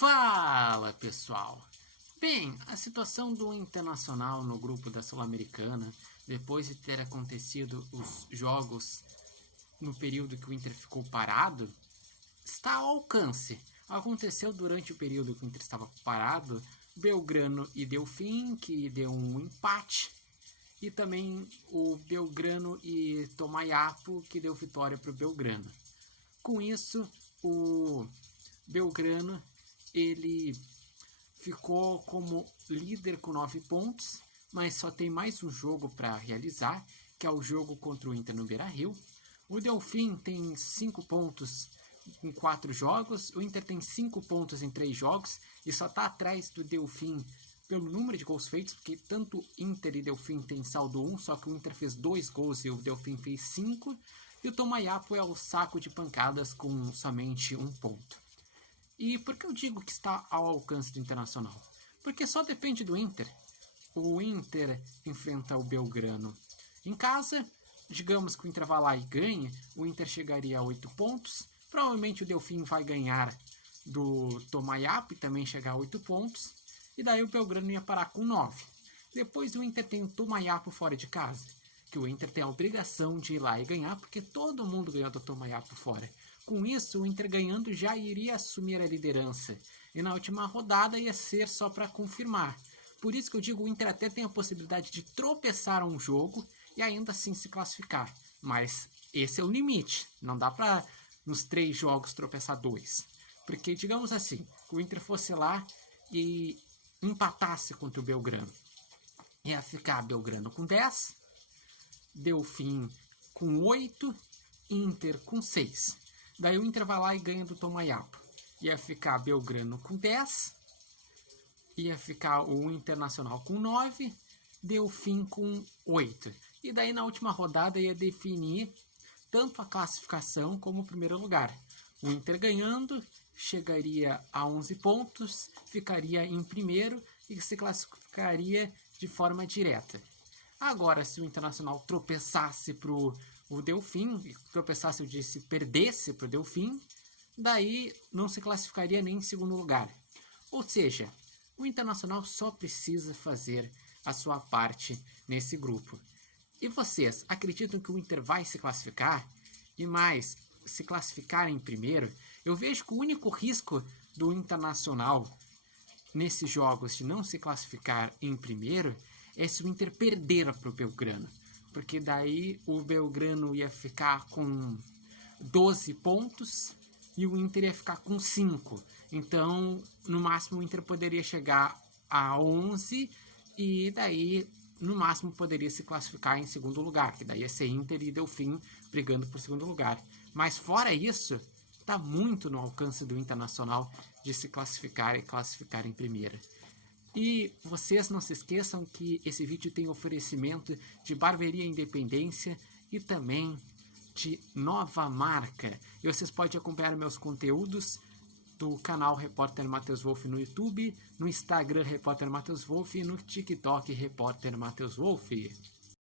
Fala, pessoal! Bem, a situação do Internacional no grupo da Sul-Americana, depois de ter acontecido os jogos no período que o Inter ficou parado, está ao alcance. Aconteceu durante o período que o Inter estava parado, Belgrano e Delfim, que deu um empate, e também o Belgrano e Tomayapo, que deu vitória para o Belgrano. Com isso, o Belgrano ele ficou como líder com 9 pontos, mas só tem mais um jogo para realizar, que é o jogo contra o Inter no Beira-Rio. O Delfim tem 5 pontos em 4 jogos, o Inter tem 5 pontos em 3 jogos e só está atrás do Delfim pelo número de gols feitos, porque tanto Inter e Delfim tem saldo 1, só que o Inter fez 2 gols e o Delfim fez 5, e o Tomayapo é o saco de pancadas com somente 1 ponto. E por que eu digo que está ao alcance do Internacional? Porque só depende do Inter. O Inter enfrenta o Belgrano em casa, digamos que o Inter vai lá e ganhe, o Inter chegaria a 8 pontos, provavelmente o Delfim vai ganhar do Tomayapo e também chegar a 8 pontos, e daí o Belgrano ia parar com 9. Depois o Inter tem o Tomayapo fora de casa, que o Inter tem a obrigação de ir lá e ganhar, porque todo mundo ganhou do Tomayapo fora. Com isso, o Inter ganhando já iria assumir a liderança, e na última rodada ia ser só para confirmar. Por isso que eu digo, o Inter até tem a possibilidade de tropeçar um jogo e ainda assim se classificar. Mas esse é o limite, não dá para nos 3 jogos tropeçar 2. Porque, digamos assim, o Inter fosse lá e empatasse contra o Belgrano. Ia ficar Belgrano com 10, Delfim com 8, Inter com 6. Daí o Inter vai lá e ganha do Tomayapo. Ia ficar Belgrano com 10, ia ficar o Internacional com 9, Delfim com 8. E daí na última rodada ia definir tanto a classificação como o primeiro lugar. O Inter ganhando chegaria a 11 pontos, ficaria em primeiro e se classificaria de forma direta. Agora, se o Internacional tropeçasse para o Delfim, tropeçasse, eu disse, perdesse para o Delfim, daí não se classificaria nem em segundo lugar. Ou seja, o Internacional só precisa fazer a sua parte nesse grupo. E vocês acreditam que o Inter vai se classificar? E mais, se classificar em primeiro? Eu vejo que o único risco do Internacional nesses jogos de não se classificar em primeiro é se o Inter perder para o Belgrano. Porque daí o Belgrano ia ficar com 12 pontos e o Inter ia ficar com 5. Então, no máximo, o Inter poderia chegar a 11 e daí, no máximo, poderia se classificar em segundo lugar, que daí ia ser Inter e Delfim brigando por segundo lugar. Mas fora isso, está muito no alcance do Internacional de se classificar e classificar em primeira. E vocês não se esqueçam que esse vídeo tem oferecimento de Barbearia Independência e também de Nova Marca. E vocês podem acompanhar meus conteúdos do canal Repórter Matheus Wolff no YouTube, no Instagram Repórter Matheus Wolff e no TikTok Repórter Matheus Wolff.